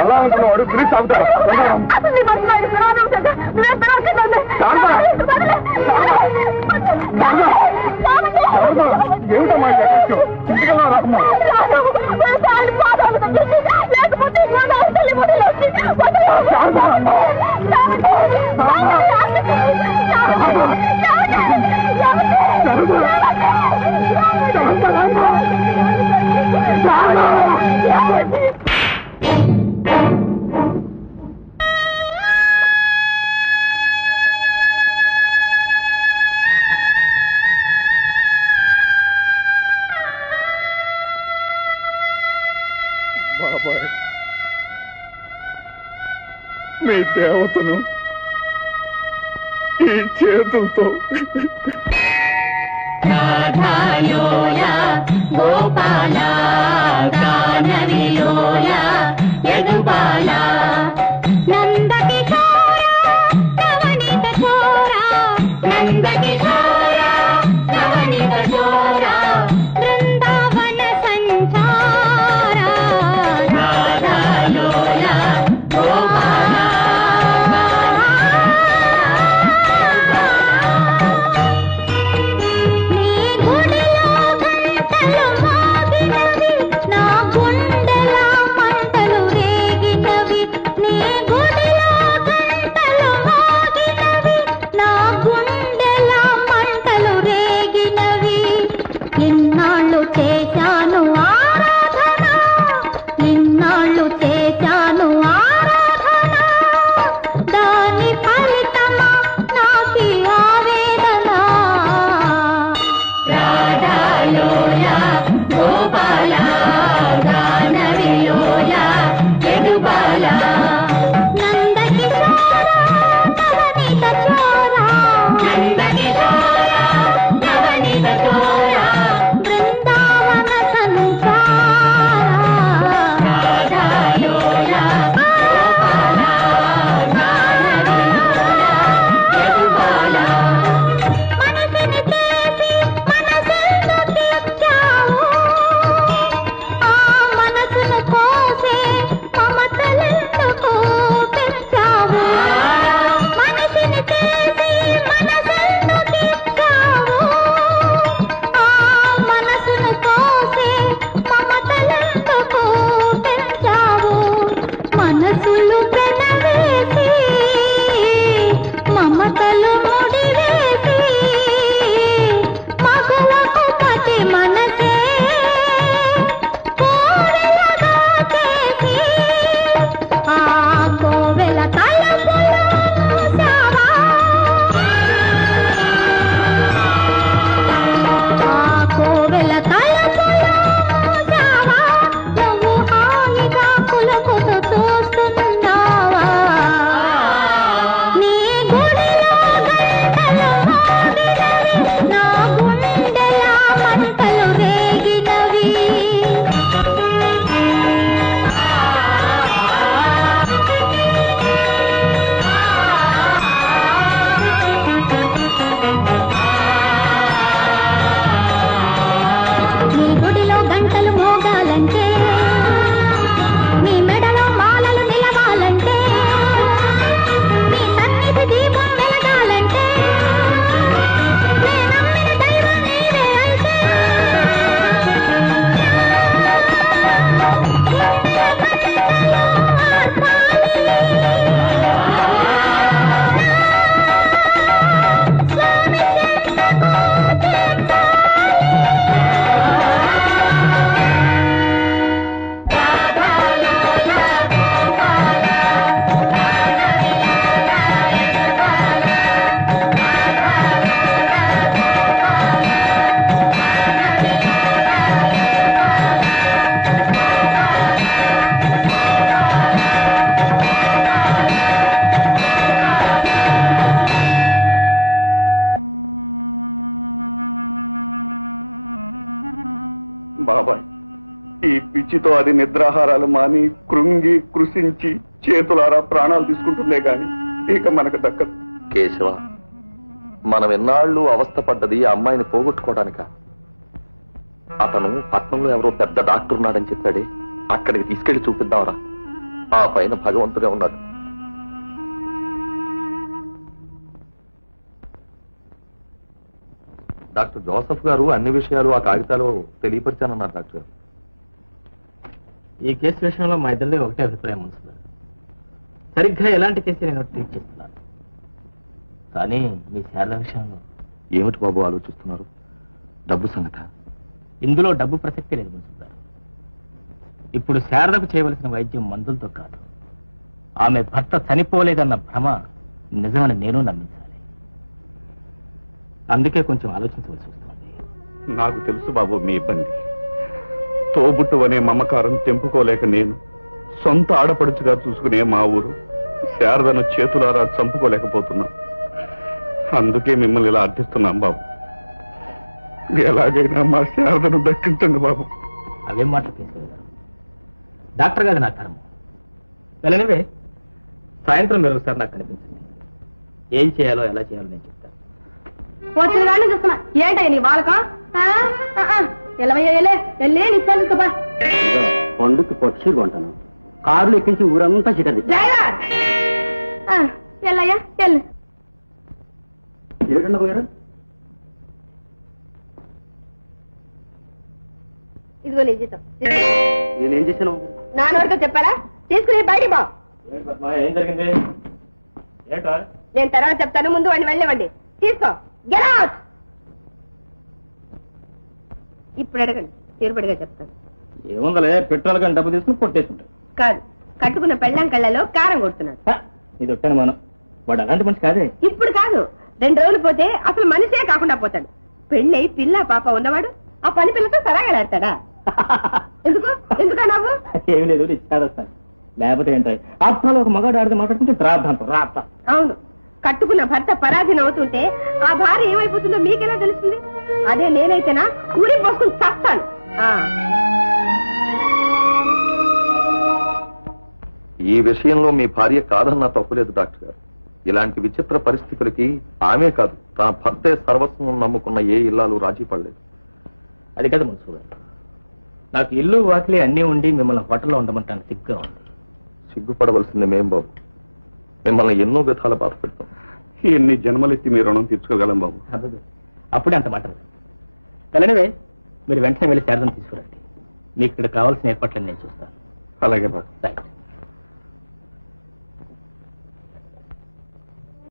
ఎలా అనుకున్నవాడు పిలిచి తాగుతాడు. ఏమిటమ్మా ఇంటికెళ్ళా రాకమ్మా. బాబాయ్, మీ దేవతను ఈ చేతులతో గోపాల గానవిలోల యదుబాల నందకిశోర నవనీత చోర నందకిశోర నవనీత చోర బృందావన సంచార రాధాలోల గోపాల బాబాయ్, ఈ పిచ్చితో అది నిద్రాహారాలు మాని కృంగి కృషించి చేతులారా ప్రాణాలు తీసుకుంటుందే గాని ఇక మనకు దక్కదు. కేశవ, మనం ఎన్నాళ్ళు అవస్థపడ్డది ఆ అమ్మాయిని పోగొట్టుకోవడానిక. అతను పట్నంలో ఎవరో పెద్ద డాక్టర్ ఉన్నాడని చెప్పాడే, అక్కడికి తీసుకెళ్లి చూపిద్దాంరా. ఆ పైన భగవంతుడే ఉన్నాడు. డాక్టర్ జోసఫ్ గారు అన్ని విషయాలు ఆ కాగితాలు తెలియపరిచానన్నారు డాక్టర్ గారు. ఈ కేసు విషయంలో మా ఇద్దరిదే ఒకటే అభిప్రాయం ఉంది సార్. సరిగ్గా ఎలాంటి కేసు నేను ట్రీట్ చేస్తున్నాను, కానీ మీ శారద విషయంలో ఏమిటి బాబు ఆలోచిస్తున్నారు? డబ్బు సంగత? ఇందులో డబ్బు ప్రసక్తి లేదు మున్సిపల్. ఇప్పుడు శారదకు చేయవలసిన వైద్యం మందులతో కాదు, ఆమె భర్త చనిపోలేదన్న భ్రమ నిజమని నేను నమ్మించాలి. అందుకే కొంచెం ఆలోచించవలసి వస్తుంది. నాకు తెలుసు బాబు మీ ఇబ్బంది. తోబుట్టు అనే మమకారం తెంపుకోలేక నేను సొంత ఆడపడుచుగా చూసుకునే మా ఊరు శారదను చేతులారా చంపుకోలేకపోతున్నాం. అందుకే మిమ్మల్ని ఇలా అర్థిస్తున్నాం బాబు. ఎలాగైనా మా శారదను దక్కించండి బాబు. అవేం మాటలు తీసుకెళ్ళారు డాక్టర్ గారు, నా కర్మ. వెళ్ళనివే, సాయంత్రం మీరు ఒకసారి నాకు కనిపించింది. ఏం చేయాలో ఎలా చేయాలో నేను చెప్తాను. వచ్చిన కానీ చూస్తున్నా ఏంటయ్య నీ బాలకం? ఎలవయ్యలే వెళ్ళే నిశ్చలుబా. పండుకి పక్షి కొంటాను, కారులు ఎక్కించి ఊరంతా చిటది. డ్రైవర్ ఎల్లయ్యా ఎల్లు. ఇదిగో నీ జీతం. నేనేం చేశాను? నాన్నోడితో చెప్పాలా? తీసుకుని బయటికి బా. ఏం జరిగింది? ఏంటో నేను తర్వాత చెప్తాను, ముందు వాడిని వెళ్ళనివ్వండి. తీసుకో. Get out! ఇప్పుడు అడగండి, తీరుబడిగా చెప్తాను. ఏముందలే, పెట్రోల్ కానీ డబ్బు తీసుకుని కొట్టేసుకుంటాడు. కాదు, కట్టుకున్న పెళ్ళాం కళ్ళలో కారం కొడుతున్నాడు. ఇది ఒట్టాను మనం. వాడు అలాంటి మనిషి కాదే. ఇప్పుడు కాదు, 2 రోజులు పోతే అసలు మనిషే కాకుండా పోతాడు. పెళ్ళై పిల్ల పాప ఉన్నవాడు ఆ పని పిల్లతో సరాగలాడతాడా? ఎందుకా నవ్వు? ఏమి లేదు, ఇచ్చాడస్తాను. లేకపోతే ఏంటాయి అర్థాలు ఒక మగాడు ఆడితే మాట్లాడుకుంటే ప్రార్థంతో రాత. అవును, కట్టుకున్న భర్త పరాధీనం అవుతుంటే ఆ భార్య ఏమైపోతుందో మీకెలా తెలుస్తుంది? అదే నేనైతేనా ఊరి పోసుకుని చస్తాను. ఈ విషయంలో మీ భార్య కాదన్నా తప్పులేదు డాక్టర్ గారు. ఇలాంటి విచిత్ర పరిస్థితులకి ఆమె కాదు, తన భర్తే సర్వస్వం నమ్ముకున్న ఏ ఇల్లాలు రాజీ పడలేదు. అది కదా మున్సు గారు, నాకు ఇల్లు వాకిలి అన్నీ ఉండి మిమ్మల్ని హోటల్లో ఉండమంటాను సిగ్గుగా ఉంది. సిగ్గుపడవలసింది మేం బాబు, మిమ్మల్ని ఎన్నో విధాలు బాధ పెడతాం. ఎన్ని జన్మలెత్తి మీ రుణం తీర్చుకోగలం బాబు. అప్పుడే అంత మాట. అలానే మీరు వెంటనే వెళ్ళి శారదను తీసుకురండి. మీకు ఇక్కడ కావాల్సిన ఏర్పాట్లను నేను చూస్తాను. అలాగే బాబు. రైట్.